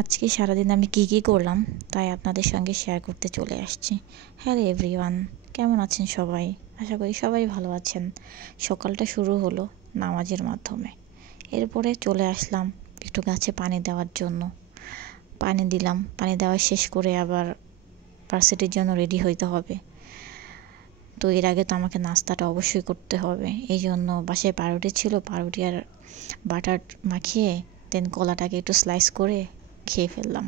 আজকে সারাদিন আমি কি করলাম তাই আপনাদের সঙ্গে শেয়ার করতে চলে আসছি। হ্যালো এভরিওয়ান, কেমন আছেন সবাই? আশা করি সবাই ভালো আছেন। সকালটা শুরু হলো নামাজের মাধ্যমে। এরপরে চলে আসলাম একটু গাছে পানি দেওয়ার জন্য। পানি দিলাম, পানি দেওয়া শেষ করে আবার ভার্সিটির জন্য রেডি হইতে হবে। তো এর আগে তো আমাকে নাস্তাটা অবশ্যই করতে হবে, এই জন্য বাসায় পাউরুটি ছিল, পাউরুটি আর বাটার মাখিয়ে দেন কলাটাকে একটু স্লাইস করে খেয়ে ফেললাম।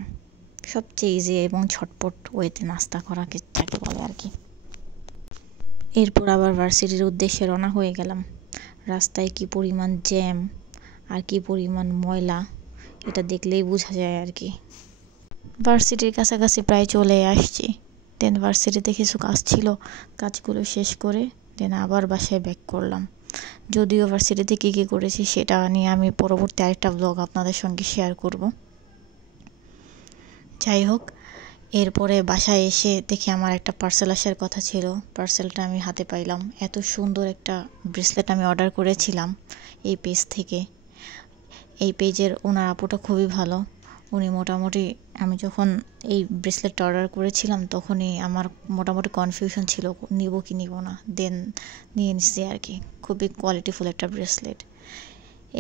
সবচেয়ে ইজি এবং ঝটপট ওয়েতে নাস্তা করাকে যাকে বলে আর কি। এরপর আবার ভার্সিটির উদ্দেশ্যে রওনা হয়ে গেলাম। রাস্তায় কি পরিমাণ জ্যাম আর কি পরিমাণ ময়লা, এটা দেখলেই বোঝা যায় আর কি। ভার্সিটির কাছাকাছি প্রায় চলে আসছি। দেন ভার্সিটিতে কিছু কাজ ছিল, কাজগুলো শেষ করে দেন আবার বাসায় ব্যাক করলাম। যদিও ভার্সিটিতে কী করেছি সেটা নিয়ে আমি পরবর্তী আরেকটা ব্লগ আপনাদের সঙ্গে শেয়ার করব। যাই হোক, এরপরে বাসায় এসে দেখি আমার একটা পার্সেল আসার কথা ছিল। পার্সেলটা আমি হাতে পাইলাম। এত সুন্দর একটা ব্রেসলেট আমি অর্ডার করেছিলাম এই পেজ থেকে। এই পেজের ওনার আপুটা খুবই ভালো। উনি মোটামুটি, আমি যখন এই ব্রেসলেটটা অর্ডার করেছিলাম তখনই আমার মোটামুটি কনফিউশন ছিল নিব কি নিব না, দেন নিয়ে নিচ্ছি আর কি। খুবই কোয়ালিটিফুল একটা ব্রেসলেট।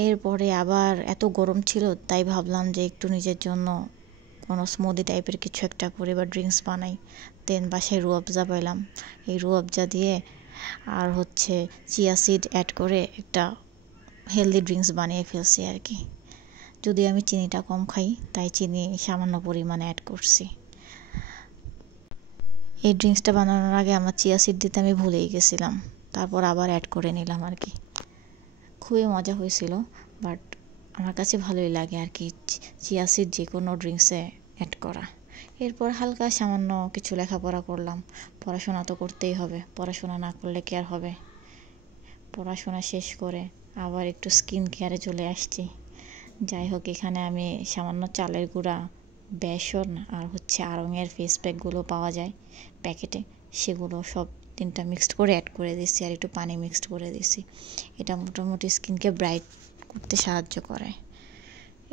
এরপরে আবার এত গরম ছিল তাই ভাবলাম যে একটু নিজের জন্য কোনো স্মুদি টাইপের কিছু একটা করে বা ড্রিঙ্কস বানাই। দেন বাসায় রুয়াবজা পাইলাম, এই রুয়াবজা দিয়ে আর চিয়া সিড অ্যাড করে একটা হেলদি ড্রিঙ্কস বানিয়ে ফেলছি আর কি। যদি আমি চিনিটা কম খাই তাই চিনি সামান্য পরিমাণে অ্যাড করছি। এই ড্রিঙ্কসটা বানানোর আগে আমার চিয়া সিড দিতে আমি ভুলেই গেছিলাম, তারপর আবার অ্যাড করে নিলাম আর কি। খুবই মজা হয়েছিল, বাট আমার কাছে ভালোই লাগে আর কি চিয়া সিড যে কোনো ড্রিঙ্কসে অ্যাড করা। এরপর হালকা সামান্য কিছু লেখাপড়া করলাম। পড়াশোনা তো করতেই হবে, পড়াশোনা না করলে কি আর হবে। পড়াশোনা শেষ করে আবার একটু স্কিন কেয়ারে চলে আসছি। যাই হোক, এখানে আমি সামান্য চালের গুঁড়া, বেসন আর আড়ঙের ফেস প্যাকগুলো পাওয়া যায় প্যাকেটে, সেগুলো সব তিনটা মিক্সড করে অ্যাড করে দিচ্ছি আর একটু পানি মিক্সড করে দিচ্ছি। এটা মোটামুটি স্কিনকে ব্রাইট করতে সাহায্য করে।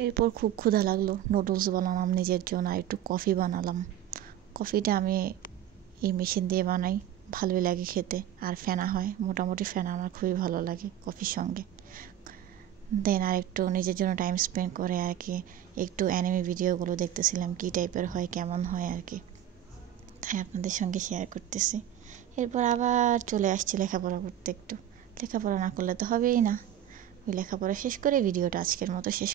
এরপর খুব ক্ষুধা লাগলো, নুডলস বানালাম নিজের জন্য আর একটু কফি বানালাম। কফিটা আমি এই মেশিন দিয়ে বানাই, ভালোই লাগে খেতে আর ফেনা হয়। মোটামুটি ফেনা আমার খুবই ভালো লাগে কফির সঙ্গে। দেন আর একটু নিজের জন্য টাইম স্পেন্ড করে আর কি একটু অ্যানিমে ভিডিওগুলো দেখতেছিলাম, কী টাইপের হয় কেমন হয় আর কি, তাই আপনাদের সঙ্গে শেয়ার করতেছি। এরপর আবার চলে আসছি লেখাপড়া করতে। একটু লেখাপড়া না করলে তো হবেই না। ওই লেখাপড়া শেষ করে ভিডিওটা আজকের মতো শেষ